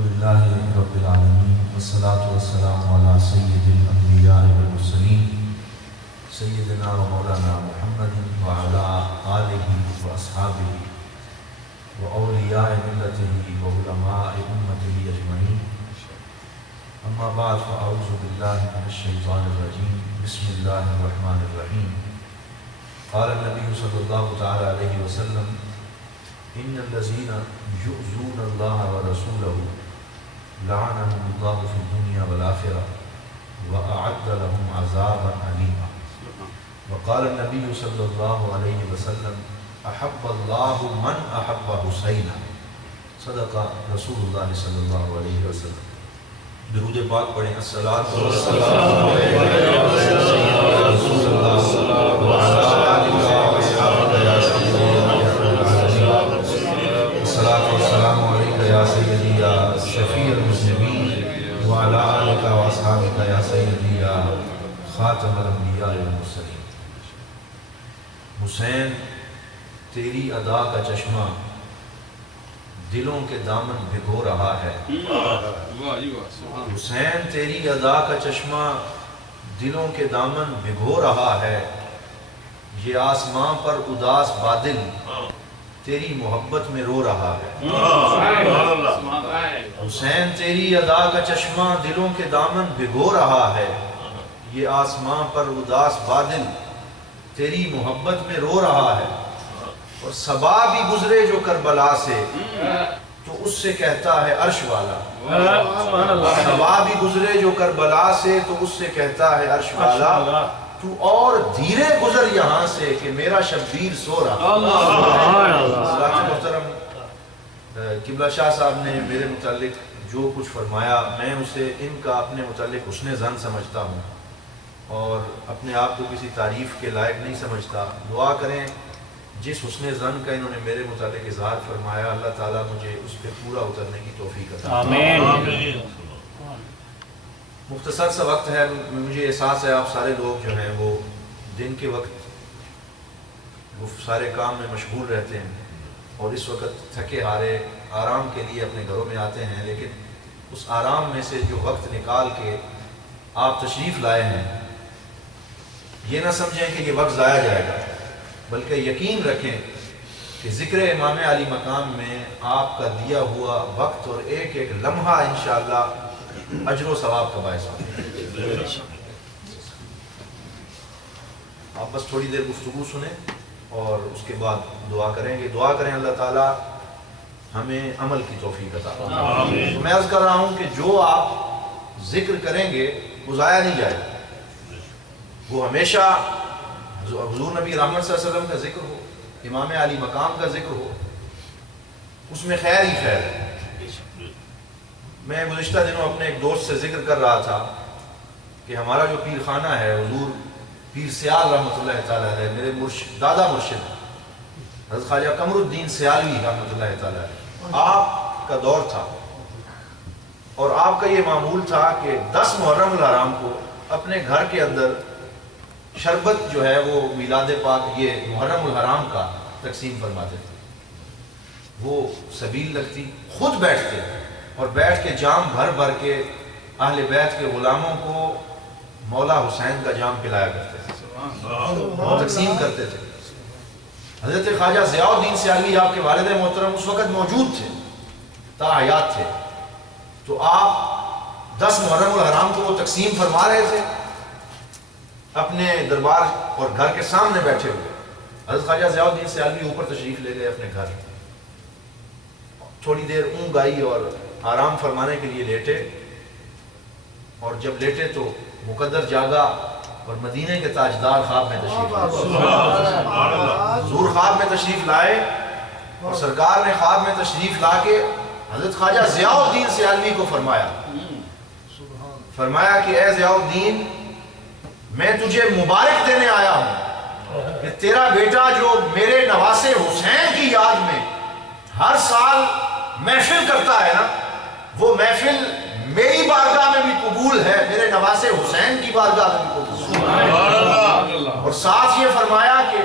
الحمدللہ رب العالمین والصلاة والسلام علی سید الانبیاء والمرسلین سیدنا و مولانا محمد وعلی آلہ واصحابہ واولیاء ملتہ وعلماء امتہ اجمعین اما بعد فاعوذ باللہ من الشیطان الرجیم بسم اللہ الرحمن الرحیم قال النبی صلی اللہ تعالی علیہ وسلم ان الذین یؤذون اللہ ورسولہ لعنهم اللہ فی الدنیا والآخرہ وأعد لهم عذابا علیما وقال النبی صلی اللہ علیہ وسلم احب اللہ من احب حسینا صدق رسول اللہ صلی اللہ علیہ وسلم۔ درود پاک پڑھیں الصلاۃ والسلام علیہ رسول اللہ وعلی آلہ وصحبہ یا الصلاۃ والسلام علیک یا سیدی یا شفیع المذنبین وعلی آلک واصحابک یا سیدی یا خاتم الانبیاء والمرسلین۔ حسین تیری ادا کا چشمہ دلوں کے دامن بھگو رہا ہے، حسین تیری ادا کا چشمہ دلوں کے دامن بھگو رہا ہے، یہ آسمان پر اداس بادل تیری محبت میں رو رہا ہے۔ حسین تیری ادا کا چشمہ دلوں کے دامن بھگو رہا ہے، یہ آسمان پر اداس بادل تیری محبت میں رو رہا ہے، اور صبا بھی گزرے جو کربلا سے تو اس سے کہتا ہے عرش والا، صبا بھی گزرے جو کربلا سے تو اس سے کہتا ہے عرش والا، تو اور دھیرے گزر یہاں سے کہ میرا شبیر سو رہا۔ محترم قبلہ شاہ صاحب نے میرے متعلق جو کچھ فرمایا میں اسے ان کا اپنے متعلق حسن ظن سمجھتا ہوں اور اپنے آپ کو کسی تعریف کے لائق نہیں سمجھتا۔ دعا کریں جس حسن ظن کا انہوں نے میرے متعلق اظہار فرمایا اللہ تعالیٰ مجھے اس پہ پورا اترنے کی توفیق عطا فرمائے۔ آمین۔ مختصر سا وقت ہے، مجھے احساس ہے آپ سارے لوگ جو ہیں وہ دن کے وقت وہ سارے کام میں مشغول رہتے ہیں اور اس وقت تھکے ہارے آرام کے لیے اپنے گھروں میں آتے ہیں، لیکن اس آرام میں سے جو وقت نکال کے آپ تشریف لائے ہیں یہ نہ سمجھیں کہ یہ وقت ضائع جائے گا، بلکہ یقین رکھیں کہ ذکر امام علی مقام میں آپ کا دیا ہوا وقت اور ایک ایک لمحہ انشاءاللہ اجر و ثواب کا باعث ہوگا۔ آپ بس تھوڑی دیر گفتگو سنیں اور اس کے بعد دعا کریں گے۔ دعا کریں اللہ تعالیٰ ہمیں عمل کی توفیق عطا فرمائے۔ تو میں عرض کر رہا ہوں کہ جو آپ ذکر کریں گے وہ ضائع نہیں جائے گا، وہ ہمیشہ حضور نبی رحمت صلی اللہ علیہ وسلم کا ذکر ہو، امام علی مقام کا ذکر ہو، اس میں خیر ہی خیر ہے۔ میں گزشتہ دنوں اپنے ایک دوست سے ذکر کر رہا تھا کہ ہمارا جو پیر خانہ ہے حضور پیر سیال رحمۃ اللہ تعالیٰ علیہ، میرے دادا مرشد حضرت خواجہ قمر الدین سیالوی رحمۃ اللہ تعالیٰ علیہ، آپ کا دور تھا اور آپ کا یہ معمول تھا کہ 10 محرم الحرام کو اپنے گھر کے اندر شربت جو ہے وہ میلاد پاک یہ محرم الحرام کا تقسیم فرماتے تھے۔ وہ سبیل لگتی، خود بیٹھتے اور بیٹھ کے جام بھر بھر کے اہل بیت کے غلاموں کو مولا حسین کا جام پلایا کرتے تھے، تقسیم کرتے تھے۔ حضرت خواجہ ضیاء الدین سیالوی آپ کے والد محترم اس وقت موجود تھے، تا حیات تھے، تو آپ 10 محرم الحرام کو وہ تقسیم فرما رہے تھے اپنے دربار اور گھر کے سامنے بیٹھے ہوئے۔ حضرت خواجہ ضیاء الدین سیالوی اوپر تشریف لے گئے اپنے گھر، تھوڑی دیر اونگ آئی اور آرام فرمانے کے لیے لیٹے، اور جب لیٹے تو مقدر جاگا اور مدینے کے تاجدار خواب میں تشریف لائے، حضور خواب میں تشریف لائے اور سرکار نے خواب میں تشریف لا کے حضرت خواجہ ضیاء الدین سیالوی کو فرمایا کہ اے ضیاء الدین میں تجھے مبارک دینے آیا ہوں کہ تیرا بیٹا جو میرے نواسے حسین کی یاد میں ہر سال محفل کرتا ہے نا، وہ محفل میری بارگاہ میں بھی قبول ہے، میرے نواسے حسین کی بارگاہ میں بھی قبول ہے۔ اور ساتھ یہ فرمایا کہ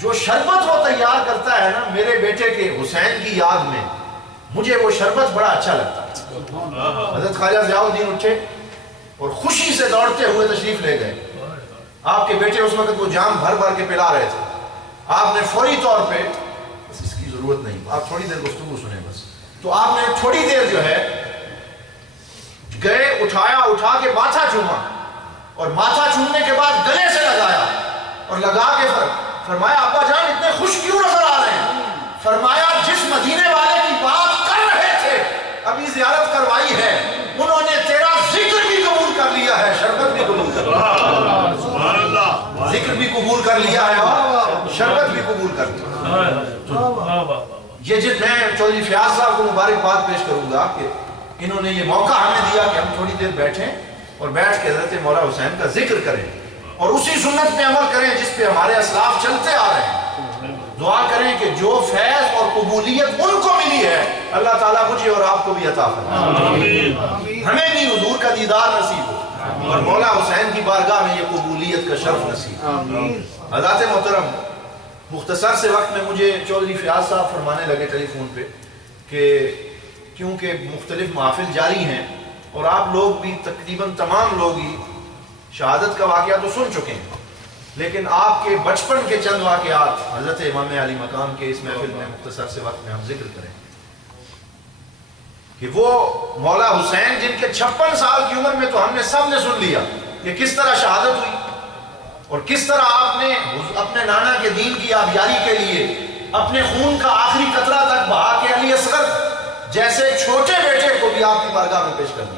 جو شربت وہ تیار کرتا ہے نا میرے بیٹے کے حسین کی یاد میں، مجھے وہ شربت بڑا اچھا لگتا ہے۔ حضرت خواجہ ضیاء الدین اٹھے اور خوشی سے دوڑتے ہوئے تشریف لے گئے۔ آپ کے بیٹے اس وقت وہ جام بھر بھر کے پلا رہے تھے، آپ نے فوری طور پہ، بس اس کی ضرورت نہیں، آپ تھوڑی دیر گفتگو سنیں بس، تو آپ نے تھوڑی دیر جو ہے گئے، اٹھا کے ماتھا چوما، اور ماتھا چومنے کے بعد گلے سے لگایا اور لگا کے فرمایا ابا جان اتنے خوش کیوں نظر آ رہے ہیں؟ فرمایا جس مدینے والے کی بات کر رہے تھے ابھی زیارت کروائی ہے، انہوں نے تیرا ذکر بھی قبول کر لیا ہے، شربت بھی قبول کر لیا ہے، ذکر بھی قبول کر لیا ہے اور شربت بھی قبول کر لیا ہے۔ یہ میں چودھری فیاض صاحب کو مبارکباد پیش کروں گا کہ انہوں نے یہ موقع ہمیں دیا کہ ہم تھوڑی دیر بیٹھیں اور بیٹھ کے حضرت مولا حسین کا ذکر کریں اور اسی سنت پہ عمل کریں جس پہ ہمارے اسلاف چلتے آ رہے ہیں۔ دعا کریں کہ جو فیض اور قبولیت ان کو ملی ہے اللہ تعالیٰ مجھے اور آپ کو بھی عطا فرمائے، ہمیں بھی حضور کا دیدار نصیب ہو اور مولا حسین کی بارگاہ میں یہ قبولیت کا شرف نصیب ہو۔ حضرات محترم، مختصر سے وقت میں مجھے چودھری فیاض صاحب فرمانے لگے ٹیلی فون پہ کہ کیونکہ مختلف محافل جاری ہیں اور آپ لوگ بھی تقریباً تمام لوگ ہی شہادت کا واقعہ تو سن چکے ہیں، لیکن آپ کے بچپن کے چند واقعات حضرت امام علی مقام کے اس محفل میں مختصر سے وقت میں ہم ذکر کریں کہ وہ مولا حسین جن کے 56 سال کی عمر میں تو ہم نے سب نے سن لیا کہ کس طرح شہادت ہوئی اور کس طرح آپ نے اپنے نانا کے دین کی آبیاری کے لیے اپنے خون کا آخری قطرہ تک بہا کے علی اصغر جیسے چھوٹے بیٹے کو بھی آپ کی بارگاہ میں پیش کر دیا۔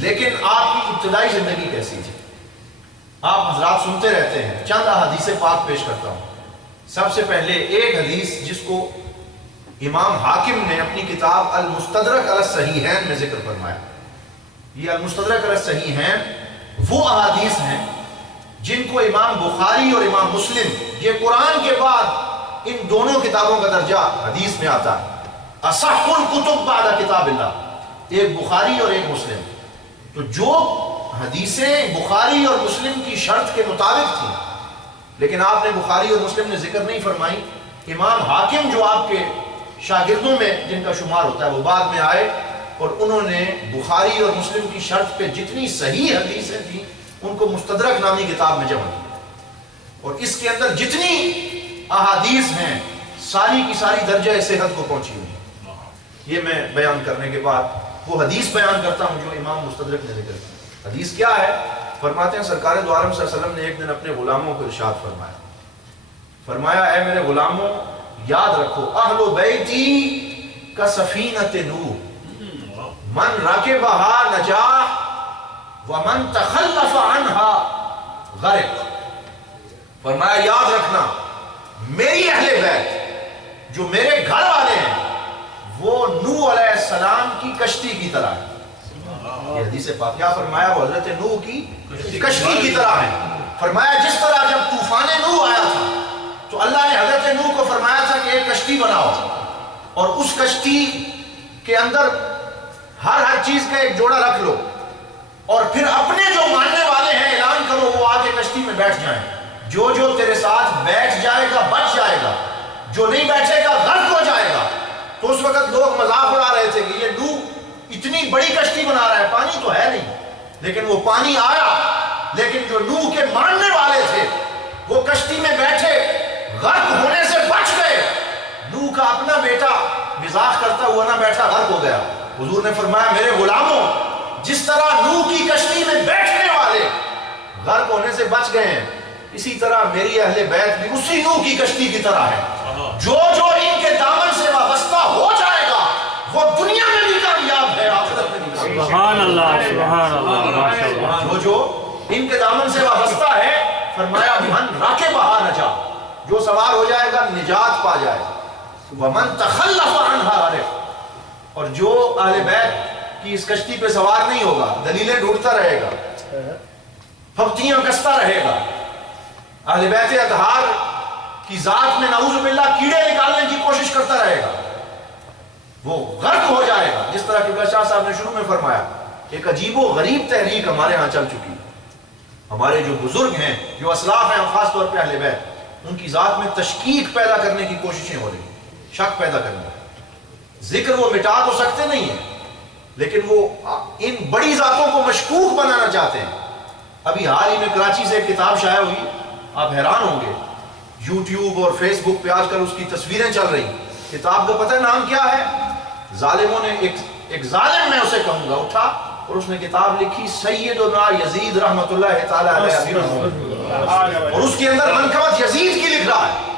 لیکن آپ کی ابتدائی زندگی کیسی تھی؟ آپ حضرات سنتے رہتے ہیں، چند احادیث پاک پیش کرتا ہوں۔ سب سے پہلے ایک حدیث جس کو امام حاکم نے اپنی کتاب المستدرک علی الصحیحین میں ذکر فرمایا۔ یہ المستدرک علی الصحیحین وہ احادیث ہیں جن کو امام بخاری اور امام مسلم، یہ قرآن کے بعد ان دونوں کتابوں کا درجہ حدیث میں آتا ہے، اصح الکتب بعد کتاب اللہ، ایک بخاری اور ایک مسلم۔ تو جو حدیثیں بخاری اور مسلم کی شرط کے مطابق تھیں لیکن آپ نے بخاری اور مسلم نے ذکر نہیں فرمائی، امام حاکم جو آپ کے شاگردوں میں جن کا شمار ہوتا ہے وہ بعد میں آئے اور انہوں نے بخاری اور مسلم کی شرط پہ جتنی صحیح حدیثیں تھیں ان کو مستدرک نامی کتاب میں جمع کیا، اور اس کے اندر جتنی احادیث ہیں ساری کی ساری درجہ صحت کو پہنچی ہوئی ہیں۔ یہ میں بیان کرنے کے بعد وہ حدیث بیان کرتا ہوں جو امام مستدرک نے ذکر کیا۔ حدیث کیا ہے؟ فرماتے ہیں سرکار دو عالم صلی اللہ علیہ وسلم نے ایک دن اپنے غلاموں کو ارشاد فرمایا اے میرے غلاموں، یاد رکھو اہل بیتی کا سفینۃ نوح، من راکبہا نجا ومن تخلف عنہا غرق۔ فرمایا یاد رکھنا میری اہل بیت جو میرے گھر والے ہیں وہ نوح علیہ السلام کی کشتی کی طرح ہے۔ یہ حدیث پاک کیا فرمایا؟ وہ حضرت نوح کی کشتی کی طرح ہے۔ فرمایا جس طرح جب طوفان نوح آیا تھا تو اللہ نے حضرت نوح کو فرمایا تھا کہ ایک کشتی بناؤ اور اس کشتی کے اندر ہر چیز کا ایک جوڑا رکھ لو اور پھر اپنے جو ماننے والے ہیں اعلان کرو وہ آ کے کشتی میں بیٹھ جائیں، جو جو تیرے ساتھ بیٹھ جائے گا بچ جائے گا، جو نہیں بیٹھے گا غرق ہو جائے گا۔ تو اس وقت لوگ مذاق اڑا رہے تھے کہ یہ نوح اتنی بڑی کشتی بنا رہا ہے، پانی تو ہے نہیں، لیکن وہ پانی آیا، لیکن جو نوح کے ماننے والے تھے وہ کشتی میں بیٹھے غرق ہونے سے بچ گئے۔ نوح کا اپنا بیٹا مزاح کرتا ہوا نہ بیٹھا غرق ہو گیا۔ حضور نے فرمایا میرے غلاموں، جس طرح نوح کی کشتی میں بیٹھنے والے غرق ہونے سے بچ گئے ہیں، اسی طرح میری اہل بیت بھی اسی نوح کی کشتی کی طرح ہے، جو جو ان کے دامن سے وابستہ ہو جائے گا وہ دنیا میں بھی کامیاب ہے، آخرت میں بھی کامیاب ہے۔ سبحان اللہ، سبحان اللہ۔ جو جو ان کے دامن سے وابستہ ہے، فرمایا من راکبہا نجا، جو سوار ہو جائے گا نجات پا جائے گا، ومن تخلف عنہا غرق، اور جو اہل بیت کی اس کشتی پہ سوار نہیں ہوگا دلیلیں ڈھونڈتا رہے گا، پھپتیاں کستا رہے گا، اہل بیت اطہار کی ذات میں نعوذ باللہ کیڑے نکالنے کی کوشش کرتا رہے گا، وہ غرق ہو جائے گا۔ جس طرح کہ شاہ صاحب نے شروع میں فرمایا ایک عجیب و غریب تحریک ہمارے ہاں چل چکی ہے۔ ہمارے جو بزرگ ہیں، جو اسلاف ہیں، خاص طور پہ اہل بیت، ان کی ذات میں تشکیک پیدا کرنے کی کوششیں ہو رہی ہیں، شک پیدا کرنے کی۔ ذکر وہ مٹا تو سکتے نہیں ہیں، لیکن وہ ان بڑی ذاتوں کو مشکوک بنانا چاہتے ہیں۔ ابھی حال ہی میں کراچی سے ایک کتاب شائع ہوئی، آپ حیران ہوں گے، یوٹیوب اور فیس بک پہ آج کل اس کی تصویریں چل رہی۔ کتاب کا پتہ نام کیا ہے؟ ظالموں نے ایک ظالم میں اسے کہوں گا اٹھا اور اس نے کتاب لکھی سیدنا یزید رحمۃ اللہ تعالی علیہ، اور اس کے اندر منقبت یزید کی لکھ رہا ہے۔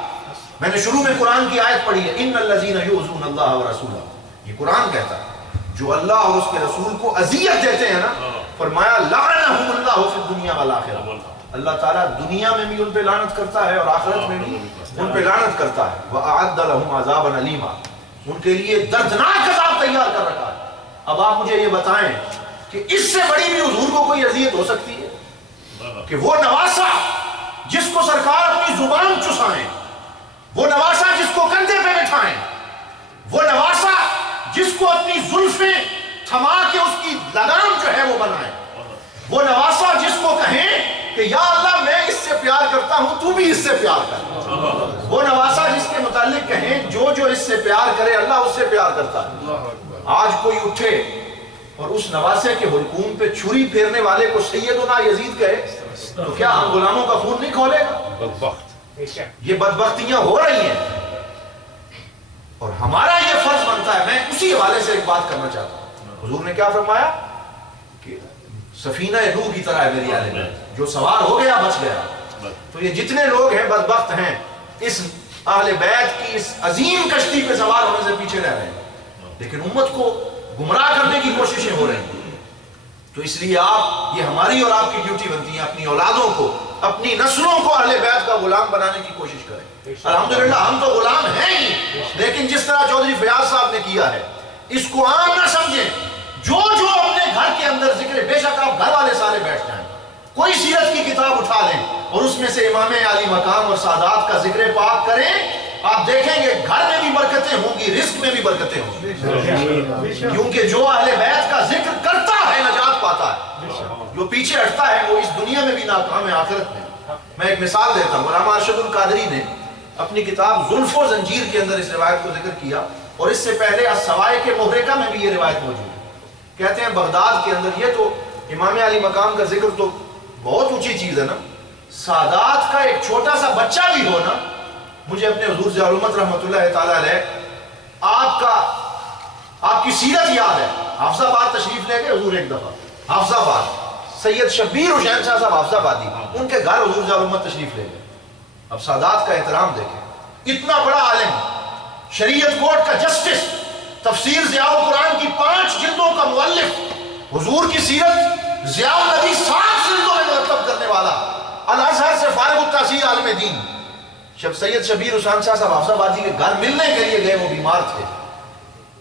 میں نے شروع میں قرآن کی آیت پڑھی ہے، ان الذین یؤذون اللہ ورسولہ، یہ قرآن کہتا ہے جو اللہ اور اس کے رسول کو اذیت دیتے ہیں نا، فرمایا لعنہم اللہ فی الدنیا والآخرہ، اللہ تعالیٰ دنیا میں بھی ان پہ لعنت کرتا ہے اور آخرت میں بھی ان پہ لعنت کرتا ہے، وَأَعَدَّ لَهُمْ عَذَابًا عَلِيمًا، ان کے لیے دردناک عذاب تیار کر رکھا ہے۔ اب آپ مجھے یہ بتائیں کہ اس سے بڑی بھی حضور کو کوئی اذیت ہو سکتی ہے کہ وہ نواسا جس کو سرکار اپنی زبان چسائیں، وہ نواسا جس کو کندھے پہ بٹھائیں، وہ نواسا جس کو اپنی زلفیں تھما کے اس کی لگام جو ہے وہ بنائیں، وہ نواسا جس کو کہیں کہ یا اللہ میں اس سے پیار کرتا ہوں تو بھی اس سے پیار کر، وہ نواسا جس کے متعلق کہیں جو اس سے پیار کرے اللہ اس سے پیار کرتا ہے۔ آج کوئی اٹھے اور اس نواسے کے حلقوم پہ چھری پھیرنے والے کو سیدنا یزید کہے تو کیا ہم غلاموں کا خون نہیں کھولے گا؟ یہ بدبختیاں ہو رہی ہیں اور ہمارا یہ فرض بنتا ہے۔ میں اسی حوالے سے ایک بات کرنا چاہتا ہوں، حضور نے کیا فرمایا کہ سفینہ نوح کی طرح ہے میری اہل بیت، جو سوار ہو گیا بچ گیا۔ تو یہ جتنے لوگ ہیں بدبخت ہیں اس اہل بیت کی اس عظیم کشتی پہ سوار ہونے سے پیچھے رہ رہے ہیں، لیکن امت کو گمراہ کرنے کی کوششیں ہو رہی ہیں۔ تو اس لیے یہ ہماری اور آپ کی ڈیوٹی بنتی ہے، اپنی اولادوں کو، اپنی نسلوں کو اہل بیت کا غلام بنانے کی کوشش کریں۔ الحمدللہ ہم تو غلام ہیں ہی، لیکن جس طرح چودھری فیاض صاحب نے کیا ہے اس کو عام نہ سمجھیں۔ جو اپنے گھر کے اندر ذکر، بے شک آپ گھر والے سارے بیٹھ جائیں، کوئی سیرت کی کتاب اٹھا لیں اور اس میں سے امام علی مقام اور سادات کا ذکر پاک کریں، آپ دیکھیں گے گھر میں بھی برکتیں ہوں گی، رزق میں بھی برکتیں ہوں گی، کیونکہ جو اہل بیت کا ذکر کرتا ہے نجات پاتا ہے، جو پیچھے ہٹتا ہے وہ اس دنیا میں بھی ناکام ہے آخرت میں۔ میں ایک مثال دیتا ہوں، علامہ ارشد القادری نے اپنی کتاب زلف و زنجیر کے اندر اس روایت کو ذکر کیا، اور اس سے پہلے السوائق محرقہ میں بھی یہ روایت موجود ہے۔ کہتے ہیں بغداد کے اندر، یہ تو امام علی مقام کا ذکر تو بہت اونچی چیز ہے نا، سادات کا ایک چھوٹا سا بچہ بھی ہو نا، مجھے اپنے حضور ضیاء الامت رحمۃ اللہ تعالیٰ علیہ آپ کی سیرت یاد ہے۔ حافظ آباد تشریف لے گئے حضور ایک دفعہ، حافظ آباد سید شبیر حسین شاہ صاحب حافظ آبادی، ان کے گھر حضور ضیاء الامت تشریف لے گئے۔ اب سادات کا احترام دیکھیں، اتنا بڑا عالم، شریعت کورٹ کا جسٹس، تفسیر ضیاء القرآن کی 5 جلدوں کا مؤلف، حضور کی سیرت ضیاء النبی 7 جلدوں میں مرتب کرنے والا، الازہر سے فارغ التحصیل عالم دین، جب سید شبیر حسین شاہ صاحب حافظ آبادی کے گھر ملنے کے لیے گئے، وہ بیمار تھے،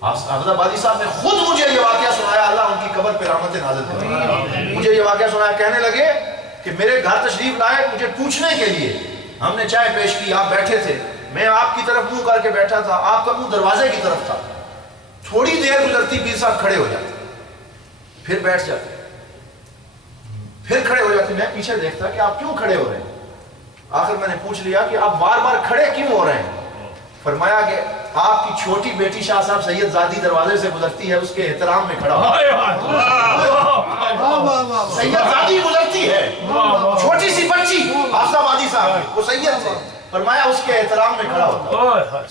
حافظ آبادی صاحب نے خود مجھے یہ واقعہ سنایا، اللہ ان کی قبر پہ رحمت نازل کرے، مجھے یہ واقعہ سنایا، کہنے لگے کہ میرے گھر تشریف لائے مجھے پوچھنے کے لیے، ہم نے چائے پیش کی، آپ بیٹھے تھے، میں آپ کی طرف منہ کر کے بیٹھا تھا، آپ کا منہ دروازے کی طرف تھا، تھوڑی دیر گزرتی پیر صاحب کھڑے ہو جاتے، پھر بیٹھ جاتے، پھر کھڑے ہو جاتے، میں پیچھے دیکھتا کہ آپ کیوں کھڑے ہو رہے ہیں؟ آخر میں نے پوچھ لیا کہ آپ بار بار کھڑے کیوں ہو رہے ہیں؟ فرمایا کہ آپ کی چھوٹی بیٹی شاہ صاحب سید زادی دروازے سے گزرتی ہے، اس کے احترام میں کھڑا ہو، سید زادی گزرتی ہے، چھوٹی سی بچی حافظ آبادی صاحب وہ سید تھے، فرمایا اس کے احترام میں کھڑا ہوتا۔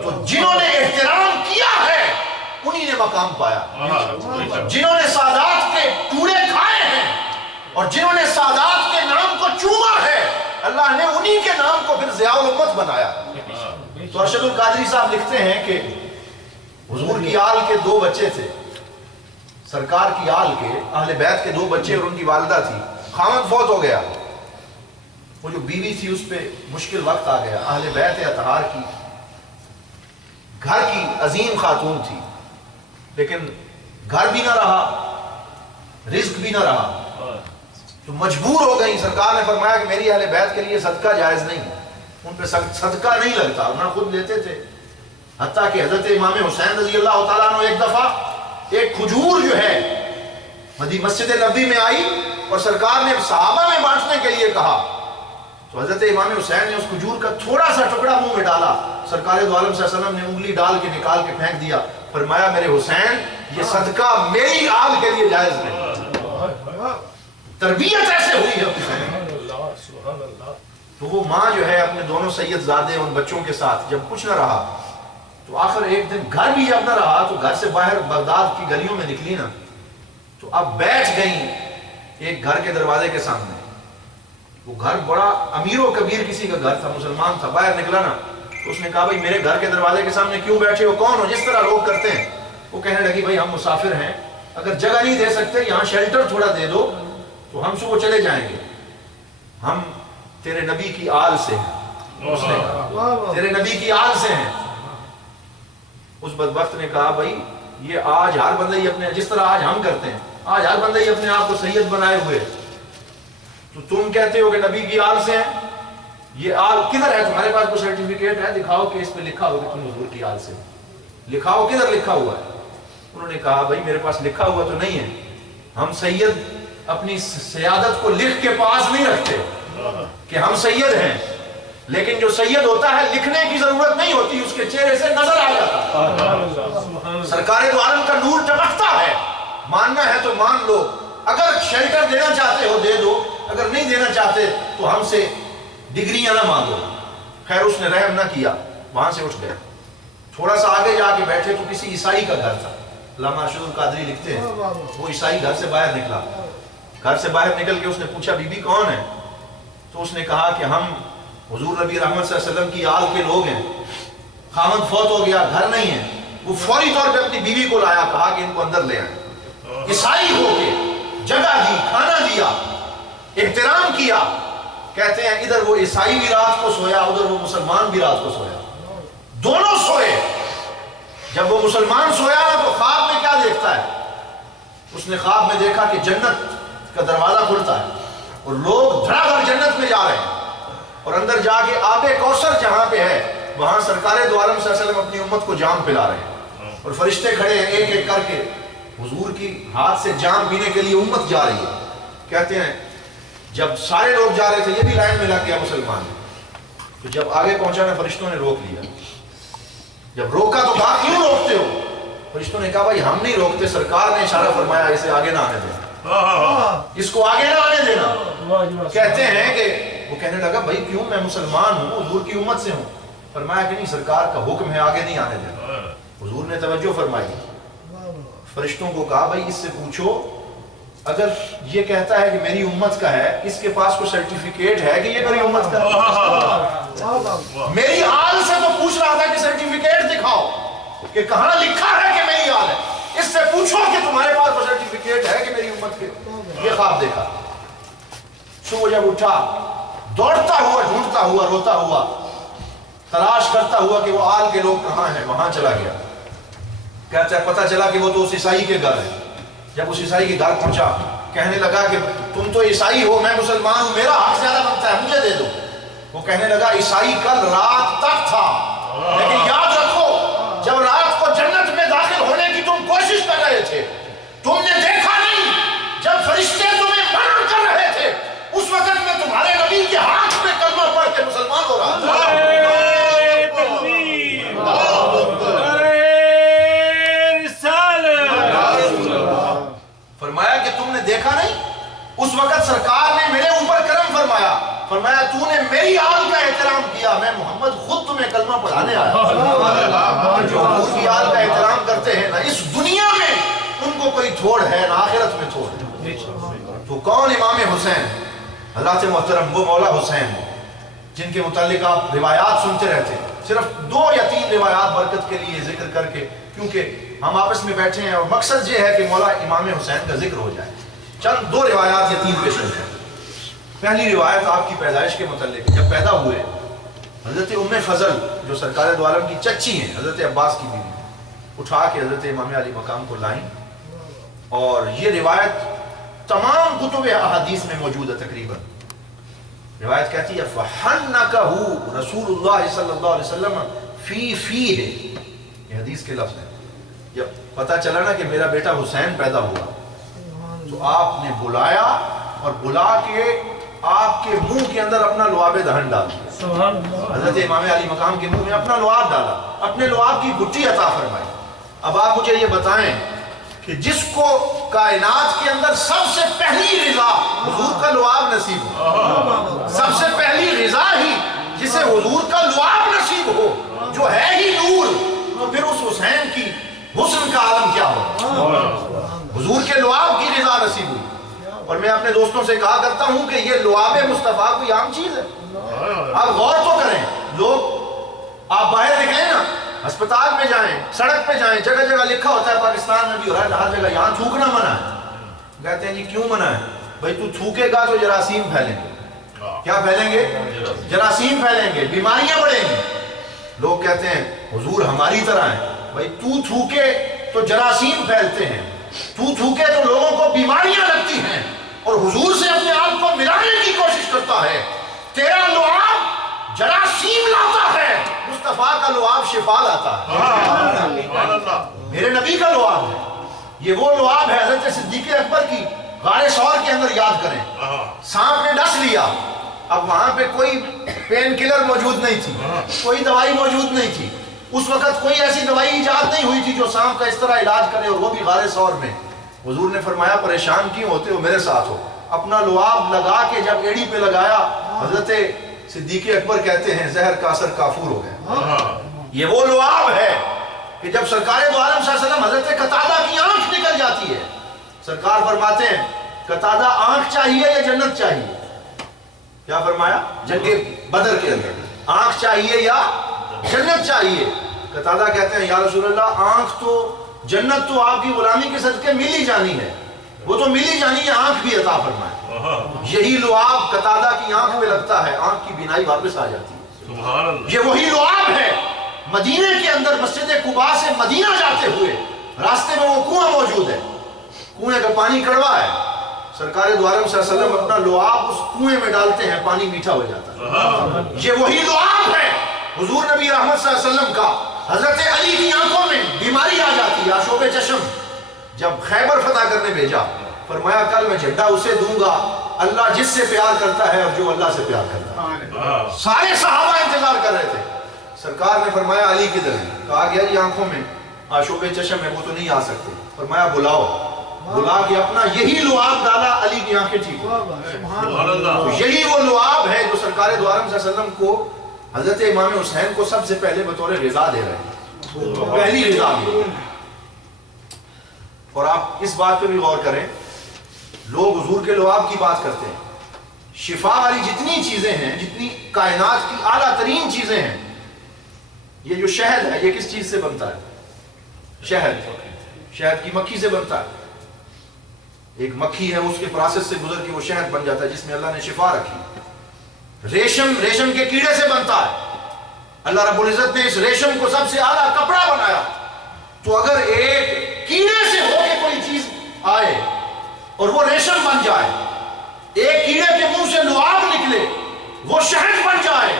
تو جنہوں نے احترام کیا ہے انہی نے مقام پایا، جنہوں نے سادات کے ٹوڑے کھائے ہیں اور جنہوں نے سادات کے نام کو چوما ہے، اللہ نے انہی کے نام کو پھر ضیاء الامت بنایا۔ تو ارشد القادری صاحب لکھتے ہیں کہ حضور کی آل کے 2 بچے تھے، سرکار کی آل کے اہل بیت کے 2 بچے اور ان کی والدہ تھی، خاوند فوت ہو گیا، وہ جو بیوی تھی اس پہ مشکل وقت آ گیا، اہل بیت اطہار کی گھر کی عظیم خاتون تھی، لیکن گھر بھی نہ رہا، رزق بھی نہ رہا، تو مجبور ہو گئی۔ سرکار نے فرمایا کہ میری اہل بیت کے لیے صدقہ جائز نہیں، ان پہ صدقہ نہیں لگتا، نہ خود لیتے تھے، حتیٰ کہ حضرت امام حسین رضی اللہ تعالیٰ عنہ ایک دفعہ ایک کھجور جو ہے مسجد نبی میں آئی اور سرکار نے صحابہ میں بانٹنے کے لیے کہا، تو تو حضرت امام حسین نے اس کھجور کا تھوڑا سا ٹکڑا منہ میں ڈالا، سرکار دو عالم صلی اللہ علیہ وسلم نے انگلی ڈال کے نکال کے پھینک دیا، فرمایا میرے حسین یہ صدقہ میری آل کے لیے جائز نہیں۔ تربیت ایسے ہوئی ہے حسین۔ تو وہ ماں جو ہے اپنے دونوں سید زادے ان بچوں کے ساتھ جب کچھ نہ رہا تو آخر ایک دن گھر بھی جب نہ رہا تو گھر سے باہر بغداد کی گلیوں میں نکلی نا، تو اب بیٹھ گئیں ایک گھر کے دروازے کے سامنے۔ وہ گھر بڑا امیر و کبیر کسی کا گھر تھا، مسلمان تھا، باہر نکلا نا تو اس نے کہا بھائی میرے گھر کے دروازے کے سامنے کیوں بیٹھے ہو، کون ہو، جس طرح لوگ کرتے ہیں۔ وہ کہنے لگی بھائی ہم مسافر ہیں، اگر جگہ نہیں دے سکتے یہاں شیلٹر تھوڑا دے دو تو ہم صبح چلے جائیں گے، ہم تیرے نبی کی آل سے ہیں۔ اس نے کہا تیرے نبی کی آل سے ہیں۔ اس بدبخت نے کہا بھائی یہ آج ہر بندہ ہی اپنے، جس طرح آج ہم کرتے ہیں، آج ہر بندہ ہی اپنے آپ کو سید بنائے ہوئے، تو تم کہتے ہو کہ نبی کی آل سے ہیں، یہ آل کدھر ہے، تمہارے پاس کوئی سرٹیفکیٹ ہے، دکھاؤ کہ اس پہ لکھا ہو کہ تم حضور کی آل سے ہو، لکھاؤ کدھر لکھا ہوا ہے۔ انہوں نے کہا بھائی میرے پاس لکھا ہوا تو نہیں ہے، ہم سید اپنی سیادت کو لکھ کے پاس نہیں رکھتے کہ ہم سید ہیں، لیکن جو سید ہوتا ہے لکھنے کی ضرورت نہیں ہوتی، اس کے چہرے سے نظر آ جاتا ہے۔ سرکار دو عالم کا نور چمکتا ہے، ماننا ہے تو مان لو، اگر شیلٹر دینا چاہتے ہو دے دو، اگر نہیں دینا چاہتے تو ہم سے ڈگریاں نہ مانگو۔ خیر اس نے رحم نہ کیا، وہاں سے اٹھ گئے، تھوڑا سا آگے جا کے بیٹھے تو کسی عیسائی کا گھر تھا۔ علامہ ارشد القادری لکھتے ہیں وہ عیسائی گھر سے باہر نکلا، گھر سے باہر نکل کے اس نے پوچھا بی بی کون ہے، تو اس نے کہا کہ ہم حضور نبی رحمت صلی اللہ علیہ وسلم کی آل کے لوگ ہیں، خامد فوت ہو گیا، گھر نہیں ہے۔ وہ فوری طور پہ اپنی بیوی کو لایا، کہا کہ ان کو اندر لے آئیں۔ عیسائی ہو کے جگہ دی، کھانا دیا، احترام کیا۔ کہتے ہیں ادھر وہ عیسائی بھی رات کو سویا، ادھر وہ مسلمان بھی رات کو سویا، دونوں سوئے۔ جب وہ مسلمان سویا نا تو خواب میں کیا دیکھتا ہے، اس نے خواب میں دیکھا کہ جنت کا دروازہ کھلتا ہے اور لوگ دھڑا دھڑ جنت میں جا رہے ہیں، اور اندر جا کے آب کوثر جہاں پہ ہے وہاں سرکار دو عالم صلی اللہ علیہ وسلم اپنی امت کو جام پلا رہے ہیں، اور فرشتے کھڑے ہیں ایک ایک کر کے، حضور کی ہاتھ سے جام پینے کے لیے امت جا رہی ہے۔ کہتے ہیں جب سارے لوگ جا رہے تھے یہ بھی لائن میں لگ گیا مسلمان، تو جب آگے پہنچا نا فرشتوں نے روک لیا۔ جب روکا تو کہا کیوں روکتے ہو؟ فرشتوں نے کہا بھائی ہم نہیں روکتے، سرکار نے اشارہ فرمایا اسے آگے نہ آنے دینا، اس کو آگے نہ آنے دینا۔ کہتے ہیں کہ وہ کہنے لگا بھائی کیوں، میں مسلمان ہوں، حضور کی امت سے ہوں۔ فرمایا کہ نہیں، سرکار کا حکم ہے آگے نہیں آنے دینا۔ حضور نے توجہ فرمائی، فرشتوں کو کہا بھائی اس سے پوچھو اگر یہ کہتا ہے کہ میری امت کا ہے، اس کے پاس کوئی سرٹیفکیٹ ہے کہ یہ میری امت کا ہے؟ میری آل سے تو پوچھ رہا تھا کہ سرٹیفکیٹ دکھاؤ کہ کہاں لکھا ہے کہ میری آل ہے، اس سے پوچھو کہ تمہارے پاس کوئی سرٹیفکیٹ ہے کہ میری امت کے۔ یہ خواب دیکھا، صبح جب اٹھا دوڑتا ہوا، ڈھونڈتا ہوا، روتا ہوا، تلاش کرتا ہوا کہ وہ آل کے لوگ کہاں ہیں، وہاں چلا گیا۔ کہتا ہے پتہ چلا کہ وہ تو اس عیسائی کے گھر ہے۔ جب اس عیسائی کے گھر پہنچا کہنے لگا کہ تم تو عیسائی ہو، میں مسلمان ہوں، میرا حق زیادہ بنتا ہے، مجھے دے دو۔ وہ کہنے لگا عیسائی کل رات تک تھا، لیکن یاد رکھو جب رات کو جنت میں داخل ہونے کی تم کوشش کر رہے تھے، تم نے دیکھا نہیں جب فرشتے تمہیں منع کر رہے تھے، اس وقت میں تمہارے نبی کے ہاتھ میں کلمہ پڑھ کے مسلمان ہو رہا تھا۔ فرمایا کہ تم نے دیکھا نہیں، اس وقت سرکار نے میرے اوپر کرم فرمایا، فرمایا تو نے میری آل کا احترام کیا، میں محمد خود تمہیں کلمہ پڑھانے آیا۔ جو حضور کی آل کا احترام کرتے ہیں نا اس دنیا میں ان کو کوئی تھوڑ ہے نہ آخرت میں تھوڑ ہے۔ تو کون امام حسین؟ حضرات محترم وہ مولا حسین جن کے متعلق آپ روایات سنتے رہتے ہیں، صرف 2 یا 3 روایات برکت کے لیے ذکر کر کے، کیونکہ ہم آپس میں بیٹھے ہیں اور مقصد یہ ہے کہ مولا امام حسین کا ذکر ہو جائے۔ چند 2 روایات یا 3 پیش کرتے ہیں۔ پہلی روایت آپ کی پیدائش کے متعلق ہے۔ جب پیدا ہوئے حضرت ام فضل جو سرکار دو عالم کی چچی ہیں، حضرت عباس کی بیوی، اٹھا کے حضرت امام علی مقام کو لائیں، اور یہ روایت تمام کتب احادیث میں موجود ہے تقریباً۔ روایت کہتی ہے فَحَنَّكَهُ رسول اللہ صلی اللہ علیہ وسلم فی فیہ، یہ حدیث کے لفظ ہیں۔ جب پتہ چلا نا کہ میرا بیٹا حسین پیدا ہوا تو آپ نے بلایا اور بلا کے آپ کے منہ کے اندر اپنا لعاب دہن ڈال دیا. حضرت امام علی مقام کے منہ میں اپنا لعاب ڈالا, اپنے لعاب کی گٹی عطا فرمائی. اب آپ مجھے یہ بتائیں کہ جس کو کائنات کے اندر سب سے پہلی رضا حضور کا لعاب نصیب ہو, سب سے پہلی رضا ہی جسے حضور کا لعاب نصیب ہو, جو ہے ہی نور, تو پھر اس حسین کی حسن کا عالم کیا ہو. حضور کے لعاب کی رضا نصیب ہوئی. اور میں اپنے دوستوں سے کہا کرتا ہوں کہ یہ لعاب مصطفیٰ کوئی عام چیز ہے. آپ غور تو کریں, لوگ آپ باہر نکلیں نا, ہسپتال میں جائیں, سڑک پہ جائیں, جگہ جگہ لکھا ہوتا ہے, پاکستان میں بھی ہو رہا ہے ہر جگہ, یہاں تھوکنا منع ہے. کہتے ہیں جی کیوں منع ہے؟ بھائی تو تھوکے گا تو جراثیم پھیلیں گے. کیا پھیلیں گے؟ جراثیم پھیلیں گے, بیماریاں بڑھیں گی. لوگ کہتے ہیں حضور ہماری طرح ہے. بھائی تو تھوکے تو جراثیم پھیلتے ہیں, تو تھوکے تو لوگوں کو بیماریاں لگتی ہیں, اور حضور سے اپنے آپ کو ملانے کی کوشش کرتا ہے. تیرا لعاب جراثیم لاتا ہے, مصطفیٰ کا لعاب شفا لاتا ہے. میرے نبی کا لعاب ہے, یہ وہ لعاب ہے حضرت صدیق اکبر کی غار ثور کے اندر. یاد کریں, سانپ نے ڈس لیا, اب وہاں پہ کوئی پین کلر موجود نہیں تھی, کوئی دوائی موجود نہیں تھی. اس وقت کوئی ایسی دوائی ایجاد نہیں ہوئی تھی جو سانپ کا اس طرح علاج کرے, اور وہ بھی غار ثور میں. حضور نے فرمایا پریشان کیوں ہوتے ہو, میرے ساتھ ہو. اپنا لعاب لگا کے جب ایڑی پہ لگایا, حضرت صدیق اکبر کہتے ہیں زہر کا اثر کافور ہو گیا. یہ وہ لعاب ہے کہ جب سرکار دو عالم صلی اللہ علیہ وسلم حضرت قتادہ کی آنکھ نکل جاتی ہے, سرکار فرماتے ہیں قتادہ آنکھ چاہیے یا جنت چاہیے؟ کیا فرمایا؟ جنگ بدر کے اندر آنکھ چاہیے یا جنت چاہیے؟ قتادہ کہتے ہیں یا رسول اللہ آنکھ تو, جنت تو آپ کی غلامی کے صدقے مل ہی جانی ہے, وہ تو مل ہی جانی ہے, آنکھ بھی عطا فرمائے. یہی لعاب قتادہ کی آنکھ میں لگتا ہے, آنکھ کی بینائی واپس آ جاتی ہے. یہ وہی لعاب ہے. مدینے کے اندر مسجد قباء سے مدینہ جاتے ہوئے راستے میں وہ کنواں موجود ہے, کنویں کا پانی کڑوا ہے. سرکار دو عالم صلی اللہ علیہ وسلم اپنا لعاب اس کنویں میں ڈالتے ہیں, پانی میٹھا ہو جاتا ہے. یہ وہی لعاب ہے حضور نبی رحمت صلی اللہ علیہ وسلم کا. حضرت علی کی آنکھوں میں بیماری آ جاتی ہے, آشوب چشم. جب خیبر فتح کرنے بھیجا, فرمایا کل میں جھنڈا اسے دوں گا اللہ جس سے پیار کرتا ہے اور جو اللہ سے پیار کرتا ہے. سارے صحابہ انتظار کر رہے تھے. سرکار نے فرمایا علی کدھر ہے؟ کہا گیا جی آنکھوں میں آشوب چشم ہے, وہ تو نہیں آ سکتے. فرمایا بلاؤ. بلا کے اپنا یہی لعاب ڈالا, علی کی آنکھیں ٹھیک ہو. یہی وہ لعاب ہے جو سرکار دو عالم صلی اللہ علیہ وسلم کو حضرت امام حسین کو سب سے پہلے بطور رضا دے رہے ہیں, پہلی رضا دی. اور آپ اس بات پہ بھی غور کریں, لوگ حضور کے لعاب کی بات کرتے ہیں. شفا والی جتنی چیزیں ہیں, جتنی کائنات کی اعلیٰ ترین چیزیں ہیں, یہ جو شہد ہے یہ کس چیز سے بنتا ہے؟ شہد, شہد کی مکھی سے بنتا ہے. ایک مکھی ہے, اس کے پروسیس سے گزر کے وہ شہد بن جاتا ہے جس میں اللہ نے شفا رکھی. ریشم, ریشم کے کیڑے سے بنتا ہے. اللہ رب العزت نے اس ریشم کو سب سے اعلیٰ کپڑا بنایا. تو اگر ایک کیڑے سے ہو کے کوئی چیز آئے اور وہ ریشم بن جائے, ایک کیڑے کے منہ سے لعاب نکلے وہ شہد بن جائے,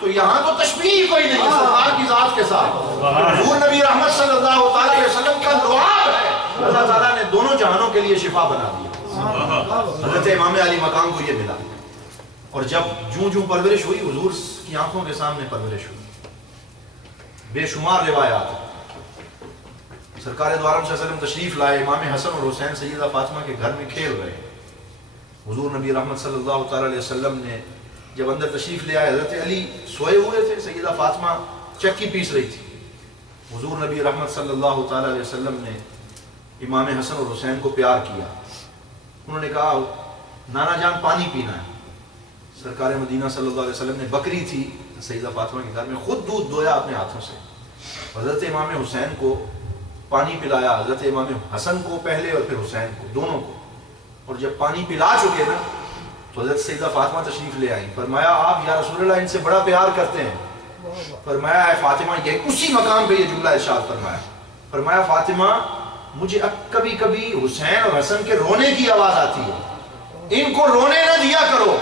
تو یہاں تو تشبیہ کوئی نہیں سرکار کی ذات کے ساتھ. حضور نبی رحمت صلی اللہ علیہ وسلم کا لعاب ہے, اللہ تعالیٰ نے دونوں جہانوں کے لیے شفا بنا دیا. حضرت امام علی مقام کو یہ ملا. اور جب جوں جوں پرورش ہوئی, حضور کی آنکھوں کے سامنے پرورش ہوئی. بے شمار روایات. سرکار دو عالم صلی اللہ علیہ وسلم تشریف لائے, امام حسن اور حسین سیدہ فاطمہ کے گھر میں کھیل رہے. حضور نبی رحمت صلی اللہ تعالی علیہ وسلم نے جب اندر تشریف لے آئے, حضرت علی سوئے ہوئے تھے, سیدہ فاطمہ چکی پیس رہی تھی. حضور نبی رحمت صلی اللہ تعالی علیہ وسلم نے امام حسن اور حسین کو پیار کیا. انہوں نے کہا نانا جان پانی پینا ہے. سرکار مدینہ صلی اللہ علیہ وسلم نے بکری تھی سیدہ فاطمہ کے گھر میں, خود دودھ دویا اپنے ہاتھوں سے. حضرت امام حسین کو پانی پلایا, حضرت امام حسن کو پہلے اور پھر حسین کو, دونوں کو. اور جب پانی پلا چکے نا تو حضرت سیدہ فاطمہ تشریف لے آئیں. فرمایا آپ یا رسول اللہ ان سے بڑا پیار کرتے ہیں. فرمایا اے فاطمہ, یہ اسی مقام پہ یہ جملہ ارشاد فرمایا. فرمایا فاطمہ مجھے اب کبھی کبھی حسین اور حسن کے رونے کی آواز آتی ہے, ان کو رونے نہ دیا کرو.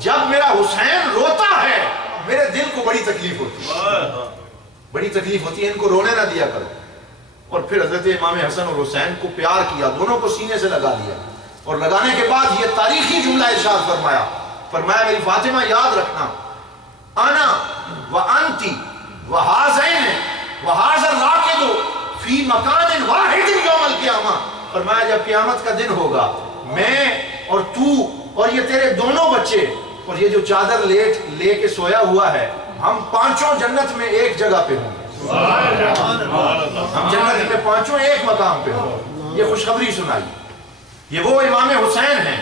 جب میرا حسین روتا ہے میرے دل کو بڑی تکلیف ہوتی ہے, بڑی تکلیف ہوتی ہے, ان کو رونے نہ دیا کرو. اور پھر حضرت امام حسن اور حسین کو پیار کیا, دونوں کو سینے سے لگا لیا. اور لگانے کے بعد یہ تاریخی جملہ ارشاد فرمایا فرمایا میری فاطمہ یاد رکھنا، انا و انتی و ہذین و ھذا الراکد فی مکان واحد یوم القیامہ، فرمایا جب قیامت کا دن ہوگا میں اور تو اور یہ تیرے دونوں بچے اور یہ جو چادر لے کے سویا ہوا ہے، ہم پانچوں جنت میں ایک جگہ پہ ہوں گے، ہم جنت میں پانچوں ایک مقام پہ ہوں۔ یہ خوشخبری سنائی۔ یہ وہ امام حسین ہیں،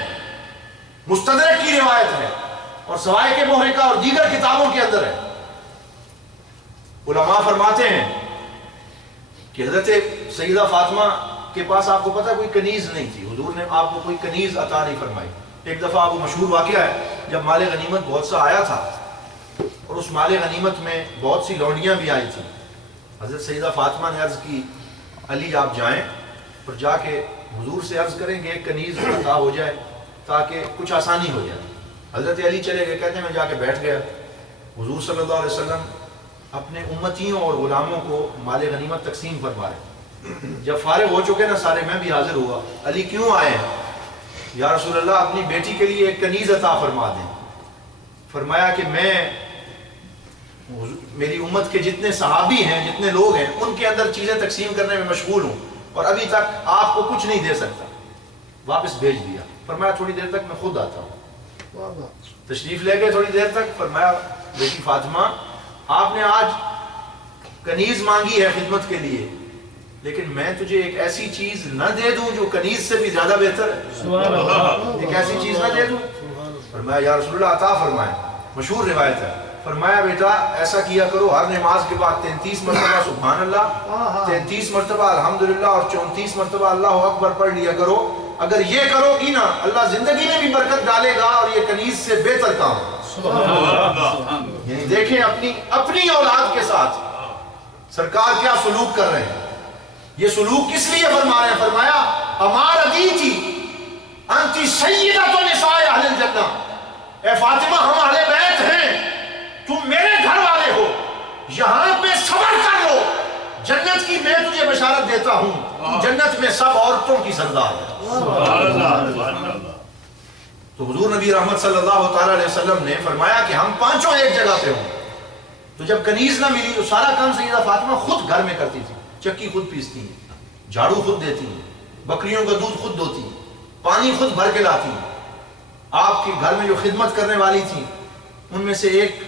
مستدرک کی روایت ہے اور سوائے کے محرقہ اور دیگر کتابوں کے اندر ہے۔ علماء فرماتے ہیں کہ حضرت سیدہ فاطمہ کے پاس آپ کو پتہ کوئی کنیز نہیں تھی، حضور نے آپ کو کوئی کنیز عطا نہیں فرمائی۔ ایک دفعہ وہ مشہور واقعہ ہے جب مال غنیمت بہت سا آیا تھا اور اس مال غنیمت میں بہت سی لونڈیاں بھی آئی تھیں، حضرت سیدہ فاطمہ نے عرض کی علی آپ جائیں اور جا کے حضور سے عرض کریں کہ ایک کنیز عطا ہو جائے تاکہ کچھ آسانی ہو جائے۔ حضرت علی چلے گئے، کہتے ہیں میں جا کے بیٹھ گیا، حضور صلی اللہ علیہ وسلم اپنے امتیوں اور غلاموں کو مال غنیمت تقسیم فرما رہے۔ جب فارغ ہو چکے نا سارے، میں بھی حاضر ہوا، علی کیوں آئے ہیں؟ یا رسول اللہ اپنی بیٹی کے لیے ایک کنیز عطا فرما دیں۔ فرمایا کہ میری امت کے جتنے صحابی ہیں، جتنے لوگ ہیں، ان کے اندر چیزیں تقسیم کرنے میں مشغول ہوں اور ابھی تک آپ کو کچھ نہیں دے سکتا، واپس بھیج دیا۔ فرمایا تھوڑی دیر تک میں خود آتا ہوں۔ تشریف لے گئے تھوڑی دیر تک، فرمایا بیٹی فاطمہ آپ نے آج کنیز مانگی ہے خدمت کے لیے، لیکن میں تجھے ایک ایسی چیز نہ دے دوں جو کنیز سے بھی زیادہ بہتر ہے، ایک ایسی چیز نہ دے دوں؟ فرمایا یا رسول اللہ عطا فرمائے، مشہور روایت ہے۔ فرمایا بیٹا ایسا کیا کرو، ہر نماز کے بعد 33 مرتبہ سبحان اللہ، 33 مرتبہ الحمدللہ اور 34 مرتبہ اللہ اکبر پڑھ لیا کرو۔ اگر یہ کرو گی نا اللہ زندگی میں بھی برکت ڈالے گا اور یہ کنیز سے بہتر کام ہے۔ یعنی دیکھیں اپنی اولاد کے ساتھ سرکار کیا سلوک کر رہے ہیں۔ یہ سلوک کس لیے فرما رہے ہیں؟ فرمایا امار ادیتی انتی سیدۃ نساء اہل الجنہ، اے فاطمہ ہم اہل بیت ہیں، تم میرے گھر والے ہو، یہاں پہ صبر کر لو، جنت کی میں تجھے بشارت دیتا ہوں، جنت میں سب عورتوں کی سردار ہے۔ تو حضور نبی رحمت صلی اللہ تعالیٰ علیہ وسلم نے فرمایا کہ ہم پانچوں ایک جگہ پہ ہوں۔ تو جب کنیز نہ ملی تو سارا کام سیدہ فاطمہ خود گھر میں کرتی تھی، چکی خود پیستی ہیں، جھاڑو خود دیتی ہیں، بکریوں کا دودھ خود دوتی ہیں، پانی خود بھر کے لاتی ہیں۔ آپ کے گھر میں جو خدمت کرنے والی تھی ان میں سے ایک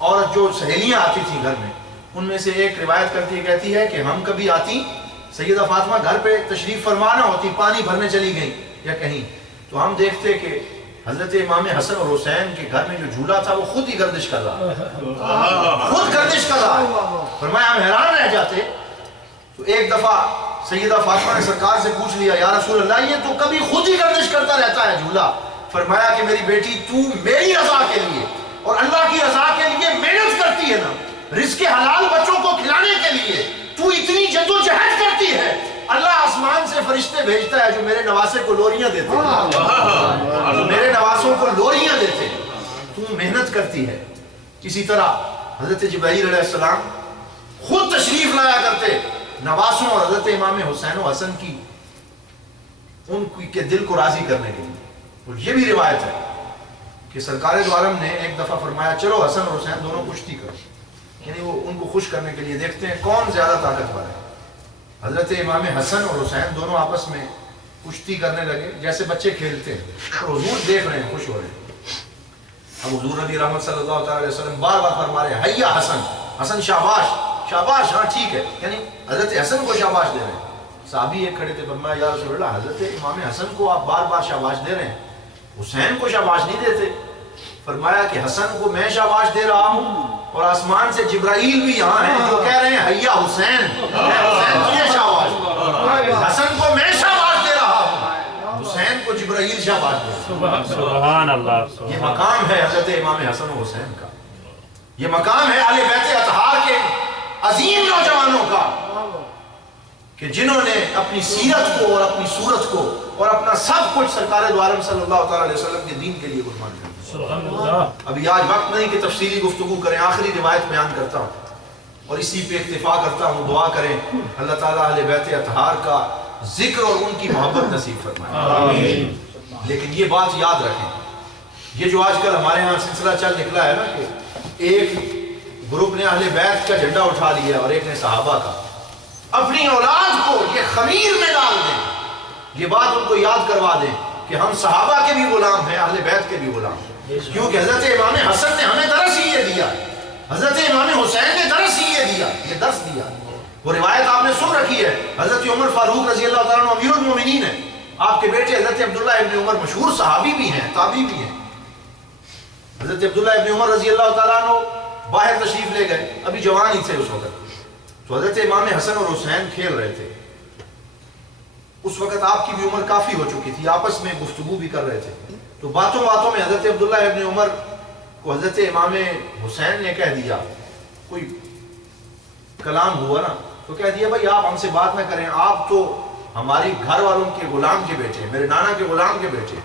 عورت جو سہیلیاں آتی تھیں گھر میں، ان میں سے ایک روایت کرتی ہے، کہتی ہے کہ ہم کبھی آتی، سیدہ فاطمہ گھر پہ تشریف فرما نہ ہوتی، پانی بھرنے چلی گئی یا کہیں، تو ہم دیکھتے کہ حضرت امام حسن اور حسین کے گھر میں جو جھولا تھا وہ خود ہی گردش کر رہا، خود گردش کر رہا۔ فرمایا ہم حیران رہ جاتے۔ تو ایک دفعہ سیدہ فاطمہ نے سرکار سے پوچھ لیا یا رسول اللہ یہ تو کبھی خود ہی گردش کرتا رہتا ہے جھولا۔ فرمایا کہ میری بیٹی تو میری رضا کے لیے اور اللہ کی رضا کے لیے محنت کرتی ہے نا، رزق حلال بچوں کو کھلانے کے لیے تو اتنی جدوجہد کرتی ہے، اللہ آسمان سے فرشتے بھیجتا ہے جو میرے نواسے کو لوریاں دیتے ہیں، جو میرے نواسوں کو لوریاں دیتے ہیں، تو محنت کرتی ہے۔ اسی طرح حضرت جبرائیل علیہ السلام خود تشریف لایا کرتے نواسوں اور حضرت امام حسین و حسن کی ان کے دل کو راضی کرنے کے لیے۔ اور یہ بھی روایت ہے کہ سرکار دو عالم نے ایک دفعہ فرمایا چلو حسن اور حسین دونوں کشتی کرو، یعنی وہ ان کو خوش کرنے کے لیے دیکھتے ہیں کون زیادہ طاقتور ہے۔ حضرت امام حسن اور حسین دونوں آپس میں کشتی کرنے لگے جیسے بچے کھیلتے ہیں، اور حضور دیکھ رہے ہیں، خوش ہو رہے ہیں۔ اب حضور نبی رحمت صلی اللہ تعالی علیہ وسلم بار بار فرما رہے ہیں حیا حسن، حسن شاباش شاباش، ہاں ٹھیک ہے، یعنی حضرت حسن کو شاباش دے رہے ہیں۔ صحابی ایک کھڑے تھے، فرمایا یا رسول اللہ حضرت امام حسن کو آپ بار بار شاباش دے رہے ہیں، حسین کو شاباش نہیں دیتے۔ فرمایا کہ حسن کو میں شاباش دے رہا ہوں اور آسمان سے جبرائیل بھی یہاں ہیں جو کہہ رہے ہیں حیا حسین، حسین تجھے شاباش، حسن کو میں شاباش دے رہا ہوں، حسین کو جبرائیل شاباش دے رہا ہے۔ سبحان اللہ۔ یہ مقام ہے حضرت امام حسن و حسین کا، یہ مقام ہے اہل بیت اطہار کے عظیم نوجوانوں کا کہ جنہوں نے اپنی سیرت کو اور اپنی صورت کو اور اپنا سب کچھ سرکار دو عالم صلی اللہ تعالی علیہ وسلم کے دین کے لیے قربان کر دیا۔ ابھی آج وقت نہیں کہ تفصیلی گفتگو کریں، آخری روایت بیان کرتا ہوں اور اسی پہ اکتفا کرتا ہوں۔ دعا کریں اللہ تعالیٰ اہل بیت اطہار کا ذکر اور ان کی محبت نصیب فرمائے۔ لیکن یہ بات یاد رکھیں یہ جو آج کل ہمارے ہاں سلسلہ چل نکلا ہے نا کہ ایک گروپ نے اہل بیت کا جھنڈا اٹھا لیا اور ایک نے صحابہ کا، اپنی اولاد کو یہ خمیر میں ڈال دیں، یہ بات ان کو یاد کروا دیں کہ ہم صحابہ کے بھی غلام ہیں، اہل بیت کے بھی غلام ہیں، کیونکہ حضرت امام حسن نے ہمیں درس ہی یہ دیا، حضرت امام حسین نے درس ہی یہ دیا، یہ درس دیا۔ وہ روایت آپ نے سن رکھی ہے، حضرت عمر فاروق رضی اللہ تعالیٰ عنہ امیر المومنین ہیں، آپ کے بیٹے حضرت عبداللہ ابن عمر مشہور صحابی بھی ہیں، تابعی بھی ہیں۔ حضرت عبداللہ ابن عمر رضی اللہ تعالیٰ عنہ باہر تشریف لے گئے، ابھی جوان ہی تھے اس وقت، تو حضرت امام حسن اور حسین کھیل رہے تھے، اس وقت آپ کی بھی عمر کافی ہو چکی تھی، آپس میں گفتگو بھی کر رہے تھے، تو باتوں باتوں میں حضرت عبداللہ ابن عمر کو حضرت امام حسین نے کہہ دیا، کوئی کلام ہوا نا، تو کہہ دیا بھائی آپ ہم سے بات نہ کریں، آپ تو ہماری گھر والوں کے غلام کے بیٹے، میرے نانا کے غلام کے بیٹے۔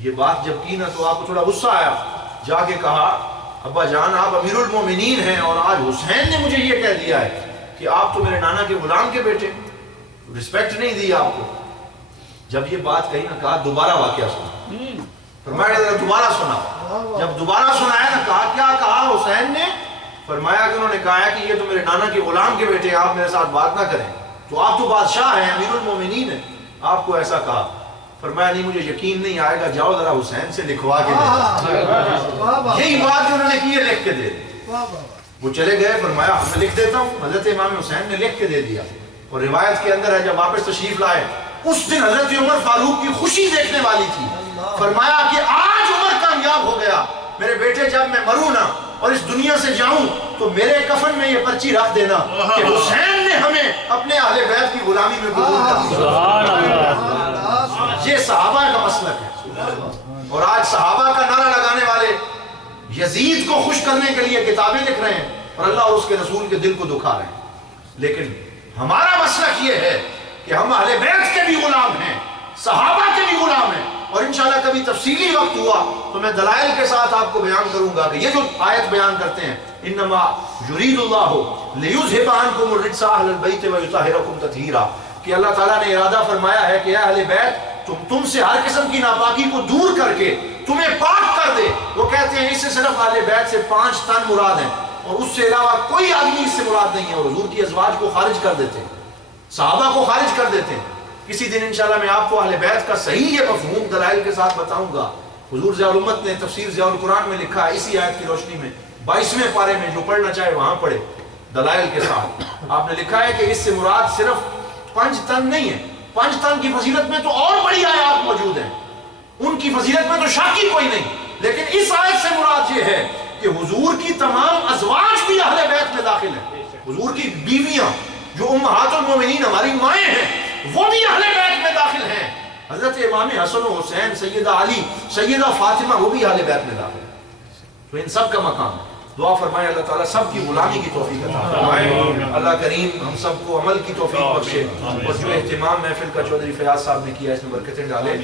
یہ بات جب کی نا تو آپ کو تھوڑا غصہ آیا، جا کے کہا ابا جان آپ امیر المومنین ہیں اور آج حسین نے مجھے یہ کہہ دیا ہے کہ آپ تو میرے نانا کے غلام کے بیٹے، رسپیکٹ نہیں دی آپ کو۔ جب یہ بات کہی نا کہا دوبارہ واقعہ سنا، فرمایا ذرا دوبارہ سنا، جب دوبارہ سنایا نا کہا کیا کہا حسین نے؟ فرمایا کہ انہوں نے کہا ہے کہ یہ تو میرے نانا کے غلام کے بیٹے ہیں، آپ میرے ساتھ بات نہ کریں، تو آپ تو بادشاہ ہیں، امیر المومنین ہیں، آپ کو ایسا کہا۔ فرمایا نہیں مجھے یقین نہیں آئے گا، جاؤ ذرا حسین سے لکھوا کے دے، یہی بات جو انہوں نے کی ہے لکھ کے دے دے۔ وہ چلے گئے، فرمایا میں لکھ دیتا ہوں، حضرت امام حسین نے لکھ کے دے دیا، اور روایت کے اندر ہے جب واپس تشریف لائے اس دن حضرت عمر فاروق کی خوشی دیکھنے والی تھی، فرمایا کہ آج عمر کامیاب ہو گیا، میرے بیٹے جب میں مروں نا اور اس دنیا سے جاؤں تو میرے کفن میں یہ پرچی رکھ دینا کہ حسین نے ہمیں اپنے اہل بیت کی غلامی میں قبول کر دیا۔ یہ صحابہ کا مسلک ہے، اور آج صحابہ کا نعرہ لگانے والے یزید کو خوش کرنے کے لیے کتابیں لکھ رہے ہیں اور اللہ اور اس کے رسول کے دل کو دکھا رہے ہیں، لیکن ہمارا مسلک یہ ہے کہ ہم اہل بیت کے بھی غلام ہیں، صحابہ کے بھی غلام ہیں، اور انشاءاللہ کبھی تفصیلی وقت ہوا تو میں دلائل کے ساتھ آپ کو بیان کروں گا کہ یہ جو آیت بیان کرتے ہیں انما یرید اللہ لیذھب عنکم الرجس اہل البیت ویطہرکم تطہیرا، کہ اللہ تعالیٰ نے ارادہ فرمایا ہے کہ اہل بیت تم سے ہر قسم کی ناپاکی کو دور کر کے تمہیں پاک کر دے۔ وہ کہتے ہیں اس سے صرف اہل بیت سے 5 تن مراد ہیں اور اس سے علاوہ کوئی آدمی اس سے مراد نہیں ہے، اور حضور کی ازواج کو خارج کر دیتے ہیں، صحابہ کو خارج کر دیتے ہیں۔ کسی دن انشاءاللہ میں آپ کو اہل بیت کا صحیح یہ مفہوم دلائل کے ساتھ بتاؤں گا۔ حضور ضیاء الامت نے تفسیر ضیاء القرآن میں لکھا ہے اسی آیت کی روشنی میں 22ویں پارے میں، جو پڑھنا چاہے وہاں پڑھے دلائل کے ساتھ، آپ نے لکھا ہے کہ اس سے مراد صرف 5 تن نہیں ہے، 5 تن کی فضیلت میں تو اور بڑی آیات موجود ہیں، ان کی فضیلت میں تو شاکی کوئی نہیں، لیکن اس آیت سے مراد یہ ہے کہ حضور کی تمام ازواج بھی اہل بیت میں داخل ہیں، حضور کی بیویاں جو امہات المومنین ہماری مائیں ہیں وہ بھی اہل بیت میں داخل ہیں، حضرت امام حسن و حسین، سیدہ علی، سیدہ فاطمہ وہ بھی اہل بیت میں داخل ہیں، تو ان سب کا مقام ہے۔ دعا فرمائے اللہ تعالیٰ سب کی غلامی کی توفیق عطا فرمائے، اللہ کریم ہم سب کو عمل کی توفیق بخشے، اور جو اہتمام محفل کا چودھری فیاض صاحب نے کیا اس میں برکتیں ڈالے۔